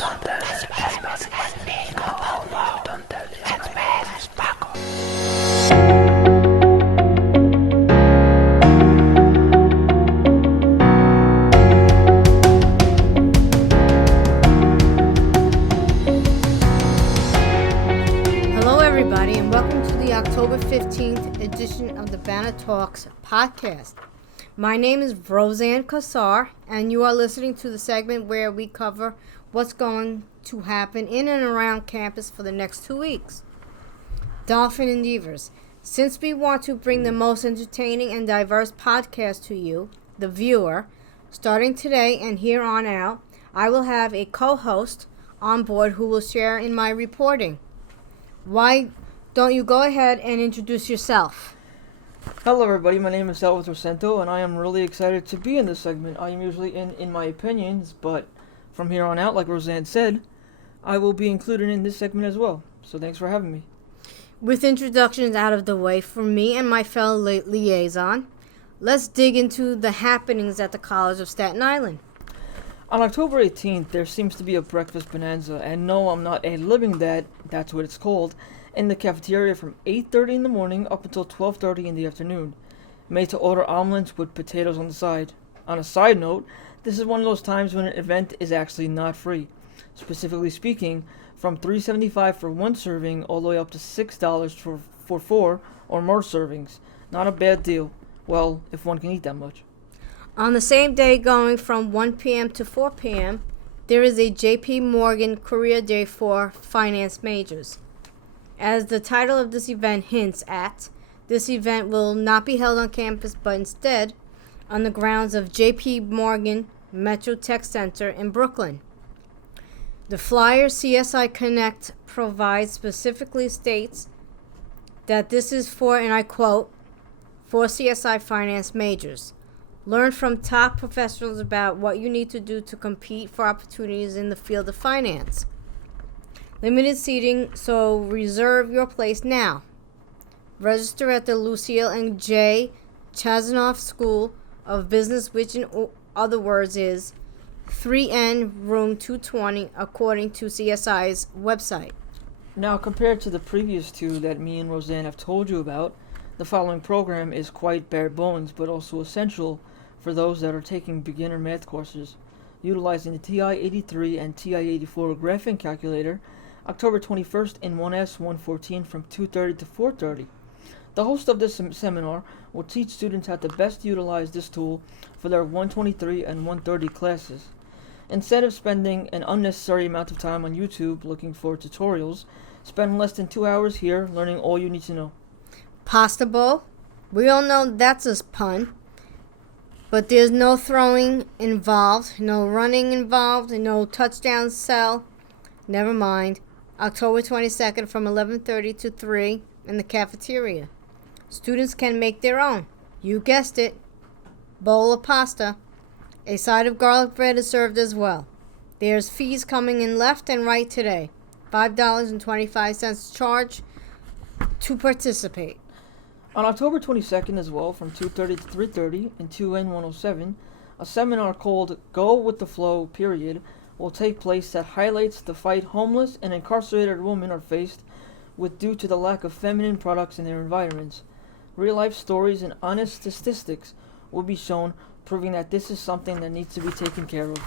Hello everybody and welcome to the October 15th edition of the Banner Talks podcast. My name is Roseanne Kassar and you are listening to the segment where we cover what's going to happen in and around campus for the next 2 weeks. Dolphin endeavors. Since we want to bring the most entertaining and diverse podcast to you, the viewer, starting today and here on out, I will have a co-host on board who will share in my reporting. Why don't you go ahead and introduce yourself? Hello everybody, my name is Salvatore Cento and I am really excited to be in this segment. I am usually in my opinions, but from here on out, like Roseanne said, I will be included in this segment as well. So thanks for having me. With introductions out of the way for me and my fellow liaison, let's dig into the happenings at the College of Staten Island. On October 18th, there seems to be a breakfast bonanza, and no, I'm not ad-libbing that, that's what it's called, in the cafeteria from 8:30 in the morning up until 12:30 in the afternoon. Made to order omelets with potatoes on the side. On a side note, this is one of those times when an event is actually not free. Specifically speaking, from $3.75 for one serving all the way up to $6 for four or more servings. Not a bad deal. Well, if one can eat that much. On the same day, going from 1 p.m. to 4 p.m., there is a J.P. Morgan Career Day for finance majors. As the title of this event hints at, this event will not be held on campus, but instead on the grounds of J.P. Morgan Metro Tech Center in Brooklyn. The flyer CSI Connect provides specifically states that this is for, and I quote, for CSI finance majors. Learn from top professionals about what you need to do to compete for opportunities in the field of finance. Limited seating, so reserve your place now. Register at the Lucille and J. Chazanoff School of Business, which in other words is 3N room 220 according to CSI's website. Now, compared to the previous two that me and Roseanne have told you about, the following program is quite bare bones, but also essential for those that are taking beginner math courses. Utilizing the TI-83 and TI-84 graphing calculator, October 21st in 1S 114 from 2:30 to 4:30. The host of this seminar will teach students how to best utilize this tool for their 123 and 130 classes. Instead of spending an unnecessary amount of time on YouTube looking for tutorials, spend less than 2 hours here learning all you need to know. Pasta bowl? We all know that's a pun. But there's no throwing involved, no running involved, no touchdown cell. Never mind. October 22nd from 11:30 to 3 in the cafeteria. Students can make their own. You guessed it. Bowl of pasta. A side of garlic bread is served as well. There's fees coming in left and right today. $5.25 charge to participate. On October 22nd as well, from 2:30 to 3:30 in 2N 107, a seminar called Go With The Flow, period, will take place that highlights the fight homeless and incarcerated women are faced with due to the lack of feminine products in their environments. Real-life stories and honest statistics will be shown, proving that this is something that needs to be taken care of.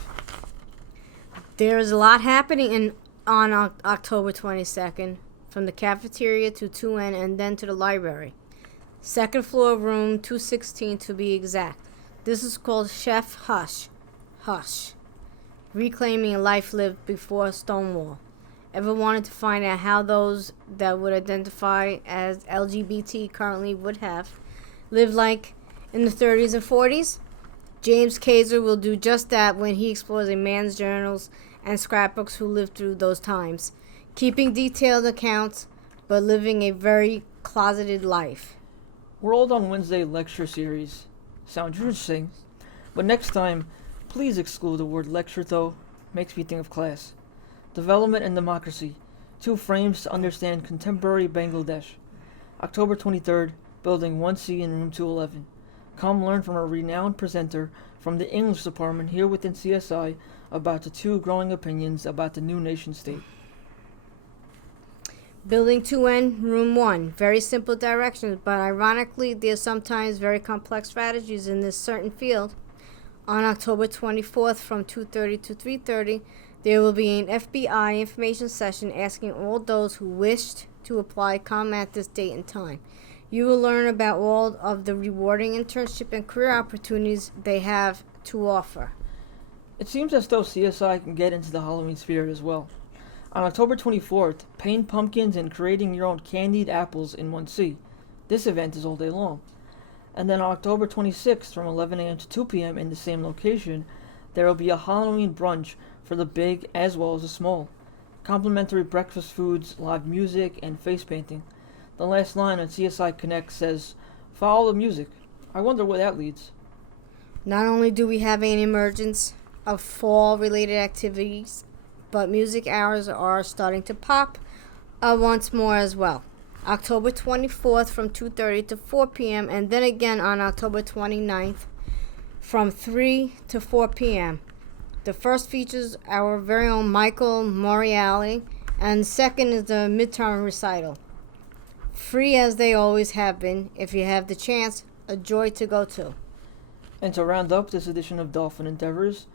There is a lot happening on October 22nd, from the cafeteria to 2N and then to the library. Second floor, room 216 to be exact. This is called Chef Hush. Reclaiming a life lived before Stonewall. Ever wanted to find out how those that would identify as LGBT currently would have lived like in the 30s and 40s? James Kaiser will do just that when he explores a man's journals and scrapbooks who lived through those times, keeping detailed accounts but living a very closeted life. World on Wednesday lecture series. Sounds interesting, but next time, please exclude the word lecture though. Makes me think of class. Development and Democracy. 2 frames to understand contemporary Bangladesh. October 23rd, Building 1C in Room 211. Come learn from a renowned presenter from the English department here within CSI about the two growing opinions about the new nation state. Building 2N, Room 1. Very simple directions, but ironically, there's sometimes very complex strategies in this certain field. On October 24th from 2:30 to 3:30, there will be an FBI information session asking all those who wished to apply come at this date and time. You will learn about all of the rewarding internship and career opportunities they have to offer. It seems as though CSI can get into the Halloween spirit as well. On October 24th, paint pumpkins and creating your own candied apples in 1C. This event is all day long. And then on October 26th from 11 a.m. to 2 p.m. in the same location, there will be a Halloween brunch for the big as well as the small. Complimentary breakfast foods, live music, and face painting. The last line on CSI Connect says, "Follow the music." I wonder where that leads. Not only do we have an emergence of fall-related activities, but music hours are starting to pop once more as well. October 24th from 2:30 to 4 p.m. and then again on October 29th from 3 to 4 p.m. The first features our very own Michael Moriali, and second is the midterm recital. Free as they always have been. If you have the chance, a joy to go to. And to round up this edition of Dolphin Endeavors,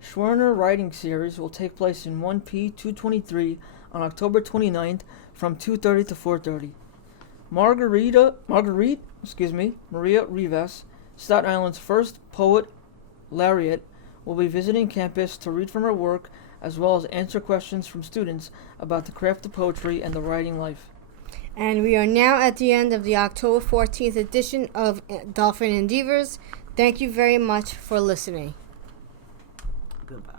Schwerner Writing Series will take place in 1P 223 on October 29th from 2:30 to 4:30. Maria Rivas, Staten Island's first poet laureate, will be visiting campus to read from her work as well as answer questions from students about the craft of poetry and the writing life. And we are now at the end of the October 14th edition of Dolphin Endeavors. Thank you very much for listening. Goodbye.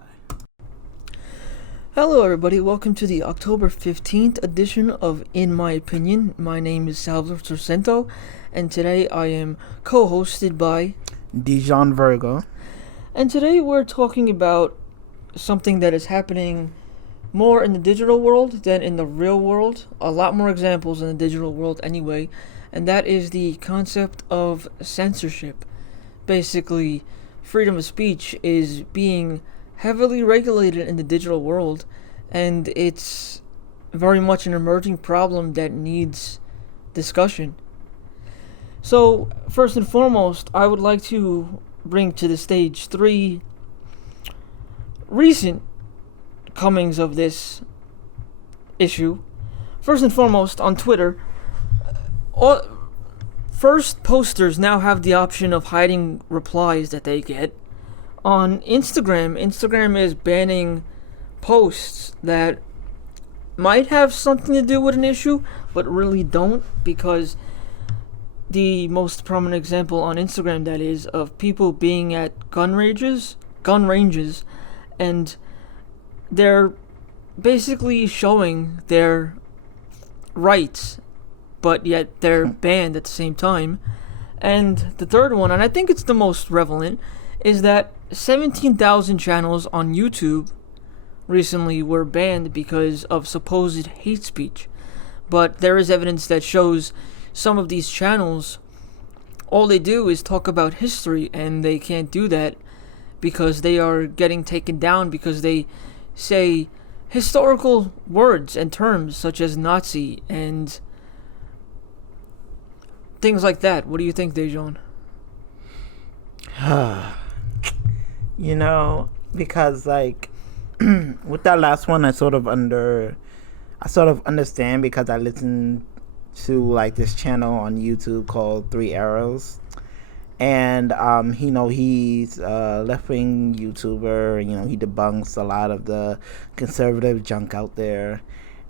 Hello everybody, welcome to the October 15th edition of In My Opinion. My name is Salvador Torcento, and today I am co-hosted by Dijon Virgo. And today we're talking about something that is happening more in the digital world than in the real world. A lot more examples in the digital world anyway, and that is the concept of censorship. Basically, freedom of speech is being heavily regulated in the digital world, and it's very much an emerging problem that needs discussion. So, first and foremost, I would like to bring to the stage 3 recent comings of this issue. First and foremost, on Twitter, first posters now have the option of hiding replies that they get. On Instagram is banning posts that might have something to do with an issue, but really don't, because the most prominent example on Instagram, that is, of people being at gun ranges, and they're basically showing their rights, but yet they're banned at the same time. And the third one, and I think it's the most relevant, is that 17,000 channels on YouTube recently were banned because of supposed hate speech. But there is evidence that shows some of these channels, all they do is talk about history, and they can't do that because they are getting taken down because they say historical words and terms such as Nazi and things like that. What do you think, Dejon? You know, because like with that last one, I sort of understand, because I listen to like this channel on YouTube called 3 Arrows, and he's a left-wing YouTuber. He debunks a lot of the conservative junk out there,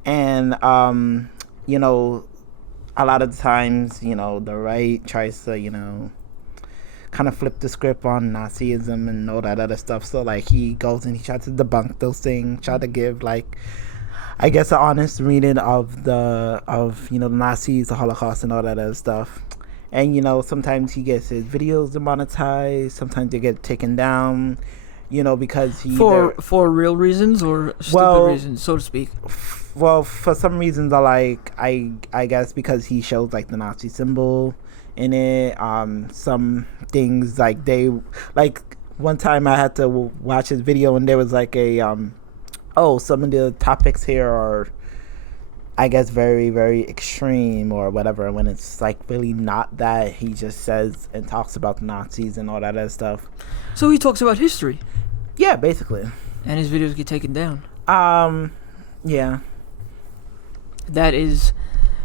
and a lot of the times the right tries to kind of flip the script on Nazism and all that other stuff. So like he goes and he tries to debunk those things, try to give like, I guess, an honest reading of the Nazis, the Holocaust, and all that other stuff. And sometimes he gets his videos demonetized, sometimes they get taken down, because he for real reasons or stupid reasons, so to speak. Well, for some reasons, I guess because he shows like the Nazi symbol in it. Some things like one time I had to watch his video, and there was like a some of the topics here are, I guess, very, very extreme or whatever. When it's like really not that, he just says and talks about the Nazis and all that other stuff. So he talks about history. Yeah, basically. And his videos get taken down. Yeah. That is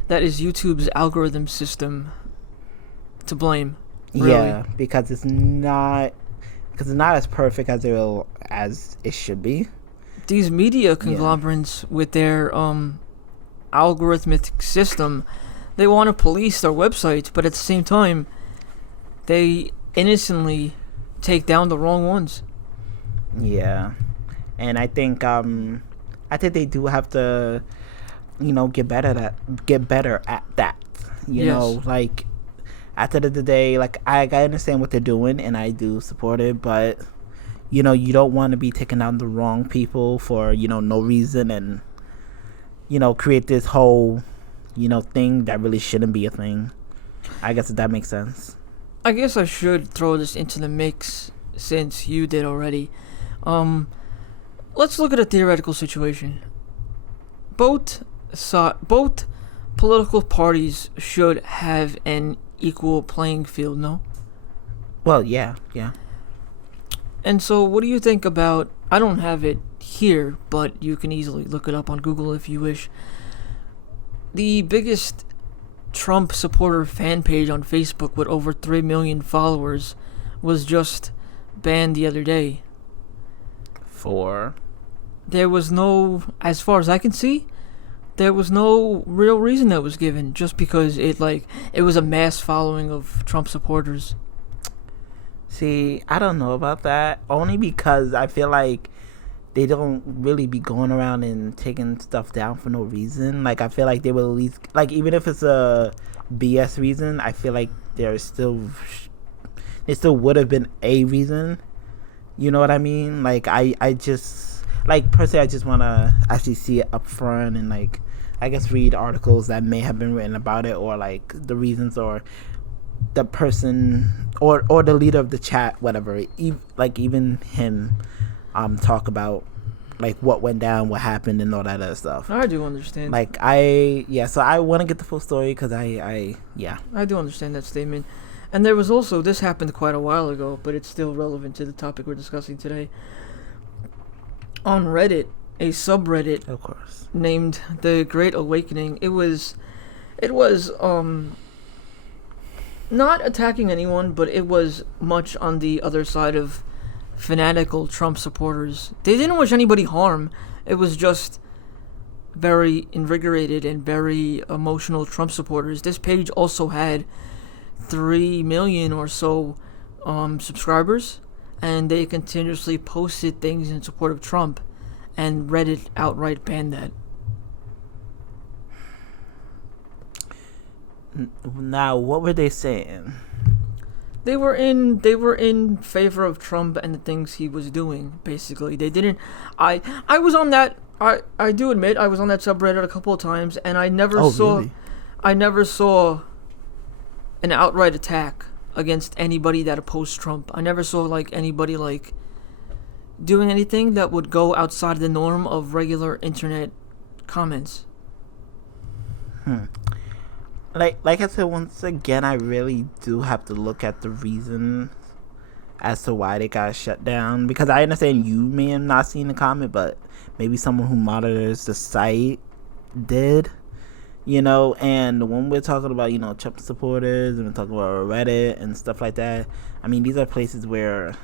YouTube's algorithm system to blame. Really. Yeah, because it's not as perfect as it should be. These media conglomerates with their algorithmic system, they want to police their websites, but at the same time, they innocently take down the wrong ones. Yeah, and I think they do have to, get better at that. You know, like at the end of the day, like I understand what they're doing and I do support it, but you don't want to be taking down the wrong people for no reason and create this whole thing that really shouldn't be a thing. I guess if that makes sense. I guess I should throw this into the mix since you did already. Let's look at a theoretical situation. Both political parties should have an equal playing field, no? Well, yeah. And so what do you think about, I don't have it here, but you can easily look it up on Google if you wish. The biggest Trump supporter fan page on Facebook with over 3 million followers was just banned the other day. There was no, as far as I can see, there was no real reason that was given, just because it was a mass following of Trump supporters. See, I don't know about that, only because I feel like they don't really be going around and taking stuff down for no reason. Like, I feel like they will at least, like, even if it's a BS reason, I feel like there still would have been a reason. You know what I mean? Like, I just, like, personally, I just want to actually see it up front and, like, I guess read articles that may have been written about it, or, like, the reasons, or the person, or the leader of the chat, whatever. Even him talk about, like, what went down, what happened, and all that other stuff. I do understand. Like, so I want to get the full story, because I do understand that statement. And there was also, this happened quite a while ago, but it's still relevant to the topic we're discussing today. On Reddit, a subreddit, of course, named The Great Awakening, it was not attacking anyone, but it was much on the other side of fanatical Trump supporters. They didn't wish anybody harm. It was just very invigorated and very emotional Trump supporters. This page also had 3 million or so subscribers, and they continuously posted things in support of Trump, and Reddit outright banned that. Now, what were they saying? They were in favor of Trump and the things he was doing. Basically, they didn't. I was on that. I do admit I was on that subreddit a couple of times, and I never saw. Really? I never saw an outright attack against anybody that opposed Trump. I never saw anybody doing anything that would go outside the norm of regular internet comments. Like I said, once again, I really do have to look at the reason as to why they got shut down, because I understand you may have not seen the comment, but maybe someone who monitors the site did. And when we're talking about, Trump supporters, and we're talking about Reddit and stuff like that, I mean, these are places where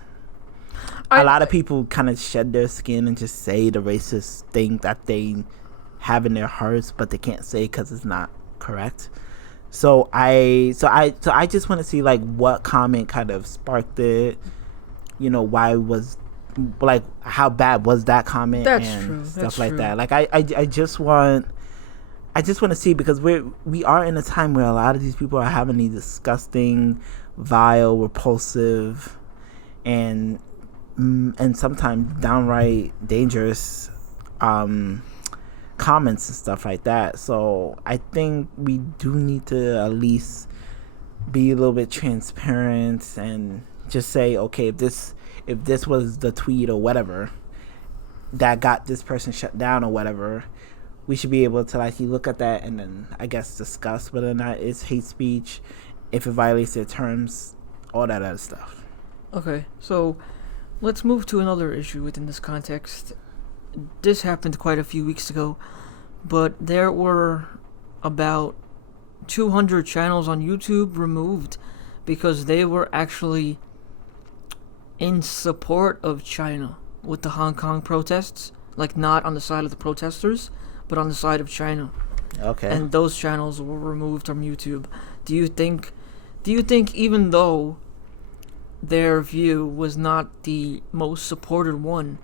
a lot of people kind of shed their skin and just say the racist thing that they have in their hearts, but they can't say because it's not correct. So I just want to see what comment kind of sparked it. Why was how bad was that comment? That's and true. Stuff That's like true. that. I just want to see, because we are in a time where a lot of these people are having these disgusting, vile, repulsive, and sometimes downright dangerous comments and stuff like that. So I think we do need to at least be a little bit transparent and just say, okay, if if this was the tweet or whatever that got this person shut down or whatever, we should be able to like look at that and then I guess discuss whether or not it's hate speech, if it violates their terms, all that other stuff. Okay, so let's move to another issue within this context. This happened quite a few weeks ago, but there were about 200 channels on YouTube removed because they were actually in support of China with the Hong Kong protests, like not on the side of the protesters, but on the side of China. Okay. And those channels were removed from YouTube. Do you think even though their view was not the most supported one,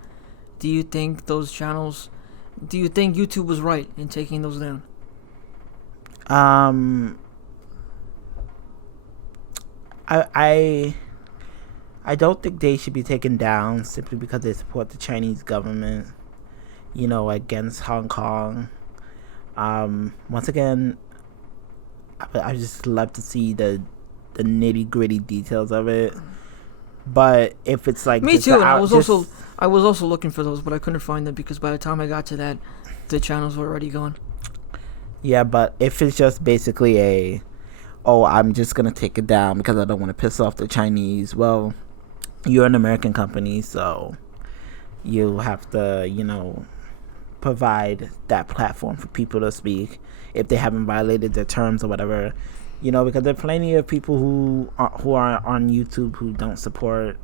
do you think YouTube was right in taking those down? I don't think they should be taken down simply because they support the Chinese government, against Hong Kong. Once again, I just love to see the nitty gritty details of it. But if it's like me too, and I was also looking for those, but I couldn't find them because by the time I got to that, the channels were already gone. Yeah, but if it's just basically I'm just gonna take it down because I don't want to piss off the Chinese. Well, you're an American company, so you have to, provide that platform for people to speak if they haven't violated their terms or whatever. Because there are plenty of people who are on YouTube who don't support,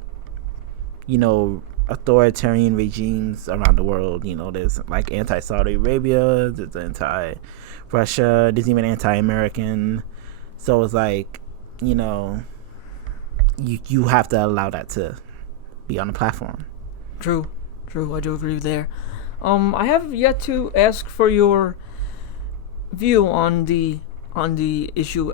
authoritarian regimes around the world. There's like anti-Saudi Arabia, there's anti-Russia, there's even anti-American. So it's like, you have to allow that to be on the platform. True, I do agree there. I have yet to ask for your view on the issue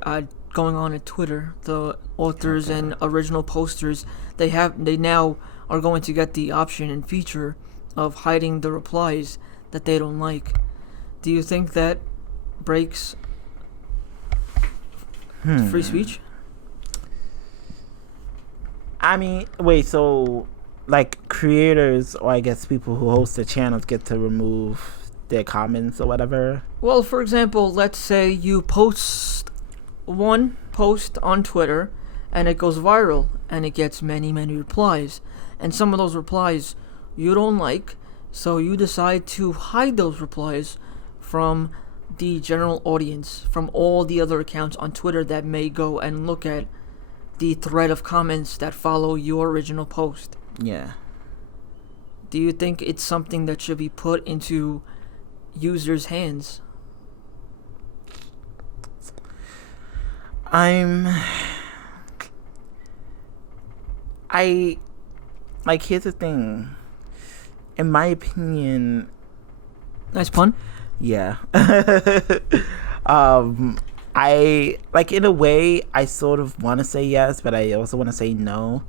going on at Twitter. The authors and original posters, they now are going to get the option and feature of hiding the replies that they don't like. Do you think that breaks free speech? I mean, wait, so like creators, or I guess people who host the channels, get to remove their comments or whatever? Well, for example, let's say you post one post on Twitter and it goes viral and it gets many replies, and some of those replies you don't like, so you decide to hide those replies from the general audience, from all the other accounts on Twitter that may go and look at the thread of comments that follow your original post. Yeah. Do you think it's something that should be put into users' hands? Here's the thing. In my opinion... Nice pun. Yeah. In a way, I sort of want to say yes, but I also want to say no.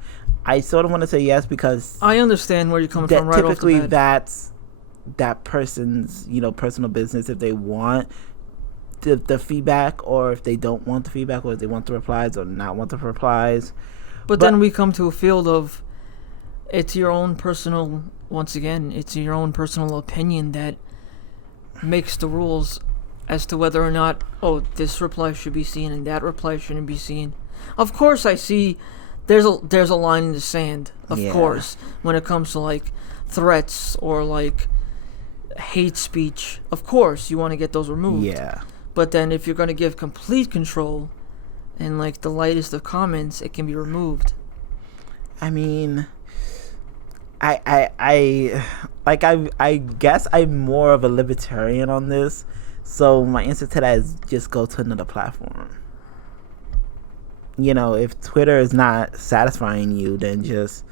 I sort of want to say yes because I understand where you're coming from right off the bat. Typically, that's that person's, personal business if they want the feedback, or if they don't want the feedback, or if they want the replies or not want the replies. But then we come to a field of it's your own personal opinion that makes the rules as to whether or not, this reply should be seen and that reply shouldn't be seen. Of course, I see there's a line in the sand, of course, when it comes to like threats or like hate speech. Of course, you want to get those removed. Yeah. But then if you're going to give complete control and like the lightest of comments, it can be removed. I mean, I guess I'm more of a libertarian on this. So my answer to that is just go to another platform. If Twitter is not satisfying you, then just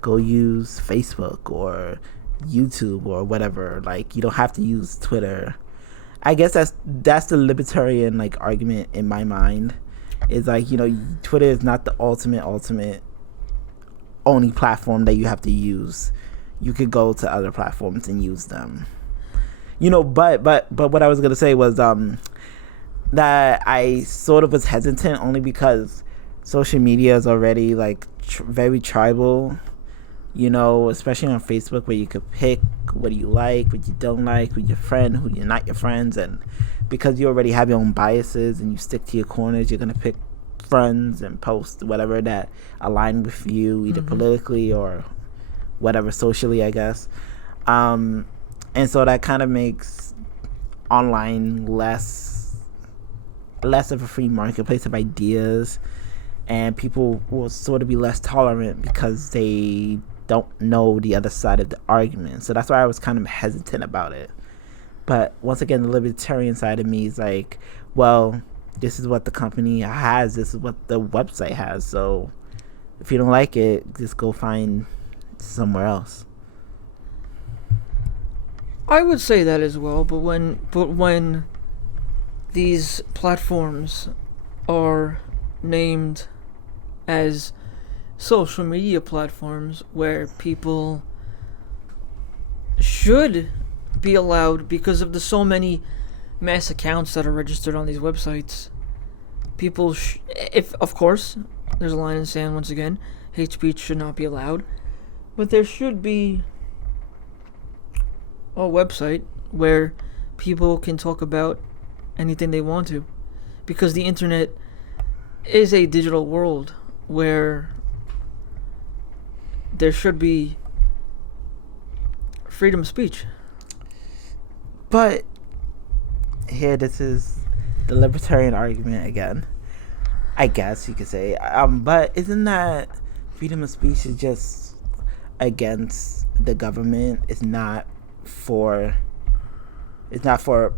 go use Facebook or YouTube or whatever. Like, you don't have to use Twitter. I guess that's the libertarian argument in my mind. Is Twitter is not the ultimate only platform that you have to use. You could go to other platforms and use them. But what I was gonna say was that I sort of was hesitant only because social media is already very tribal. especially on Facebook, where you could pick what you like, what you don't like, who your friend, who you're not your friends. And because you already have your own biases and you stick to your corners, you're going to pick friends and post whatever that align with you, either politically or whatever socially, I guess. And so that kind of makes online less of a free marketplace of ideas, and people will sort of be less tolerant because they don't know the other side of the argument. So that's why I was kind of hesitant about it. But once again, the libertarian side of me is like, well, this is what the company has, this is what the website has, so if you don't like it, just go find somewhere else. I would say that as well, but when these platforms are named as social media platforms where people should be allowed, because of the so many mass accounts that are registered on these websites, people if of course there's a line in the sand once again, hate speech should not be allowed, but there should be a website where people can talk about anything they want to, because the internet is a digital world where there should be freedom of speech. But here, this is the libertarian argument again, I guess you could say. But isn't that freedom of speech is just against the government? It's not for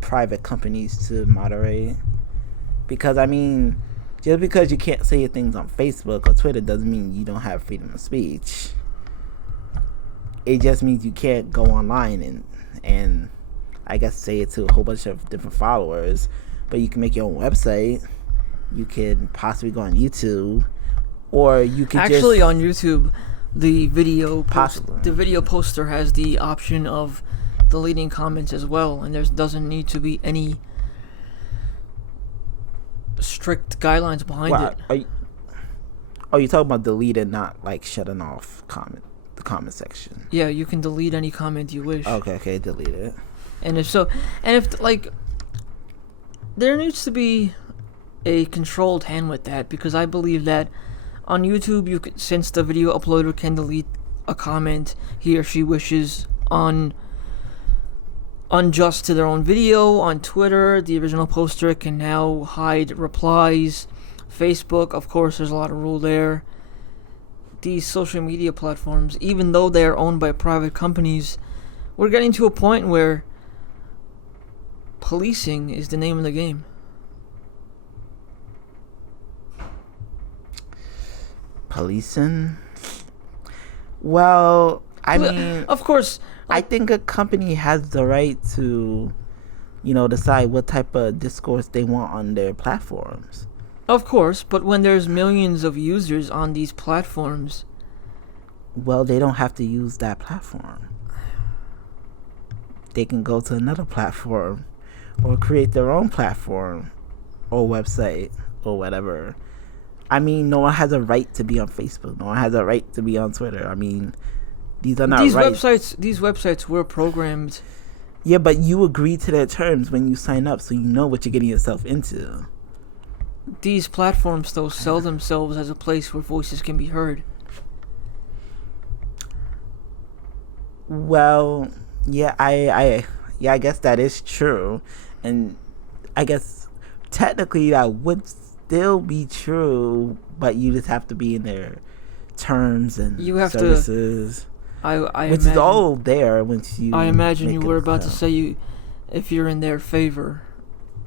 private companies to moderate. Because I mean, just because you can't say your things on Facebook or Twitter doesn't mean you don't have freedom of speech. It just means you can't go online and I guess say it to a whole bunch of different followers, but you can make your own website. You can possibly go on YouTube, or you can actually on YouTube, the video poster has the option of deleting comments as well, and there doesn't need to be any strict guidelines behind it. Are you talking about deleting, not like shutting off the comment section? Yeah, you can delete any comment you wish. Okay, delete it. And if there needs to be a controlled hand with that, because I believe that on YouTube, since the video uploader can delete a comment he or she wishes on unjust to their own video. On Twitter, the original poster can now hide replies. Facebook, of course, there's a lot of rule there. These social media platforms, even though they are owned by private companies, we're getting to a point where policing is the name of the game. Policing? Well, I mean, of course, I think a company has the right to, decide what type of discourse they want on their platforms. Of course, but when there's millions of users on these platforms, well, they don't have to use that platform. They can go to another platform or create their own platform or website or whatever. I mean, no one has a right to be on Facebook. No one has a right to be on Twitter. I mean, these are not rights. These websites were programmed. Yeah, but you agree to their terms when you sign up, so you know what you're getting yourself into. These platforms, though, sell themselves as a place where voices can be heard. Well, yeah, I guess that is true, and I guess technically that would still be true, but you just have to be in their terms and you have services. Which is all there once you. I imagine you were about to say if you're in their favor,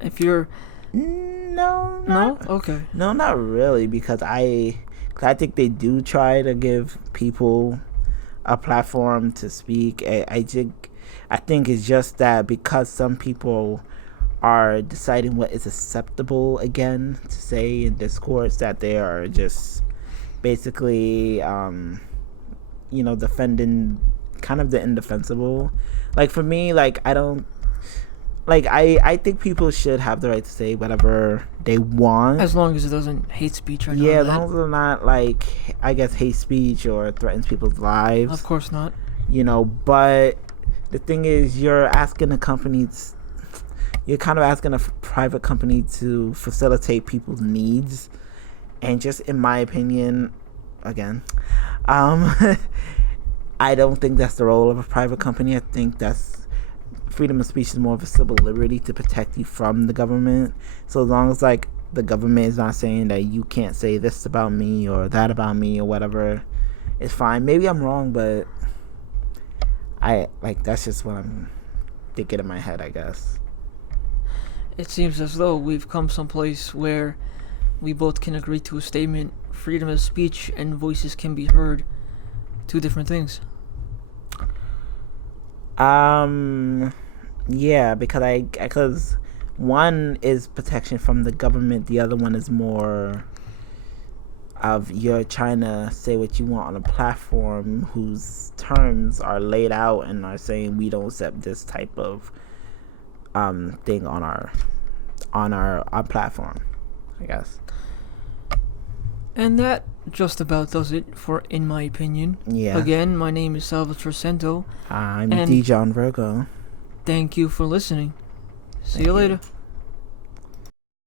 if you're. No. Okay. No, not really, because I think they do try to give people a platform to speak. I think it's just that because some people are deciding what is acceptable again to say in discourse, that they are just basically defending kind of the indefensible. Like for me, like I don't like I think people should have the right to say whatever they want, As long as it doesn't hate speech or yeah, as that. long as it's not like, I guess, hate speech or threatens people's lives. Of course not. But the thing is, you're asking you're kind of asking a private company to facilitate people's needs, and just in my opinion, again, I don't think that's the role of a private company. I think that's freedom of speech is more of a civil liberty to protect you from the government. So as long as like the government is not saying that you can't say this about me or that about me or whatever, it's fine. Maybe I'm wrong, but that's just what I'm thinking in my head, I guess. It seems as though we've come someplace where we both can agree to a statement: freedom of speech and voices can be heard. Two different things. Yeah, because one is protection from the government, the other one is more of you're trying to say what you want on a platform whose terms are laid out and are saying we don't accept this type of thing on our platform, I guess. And that just about does it for In My Opinion. Yeah. Again, my name is Salvatore Cento. I'm And- D. John Virgo. Thank you for listening. See Thank you you. later.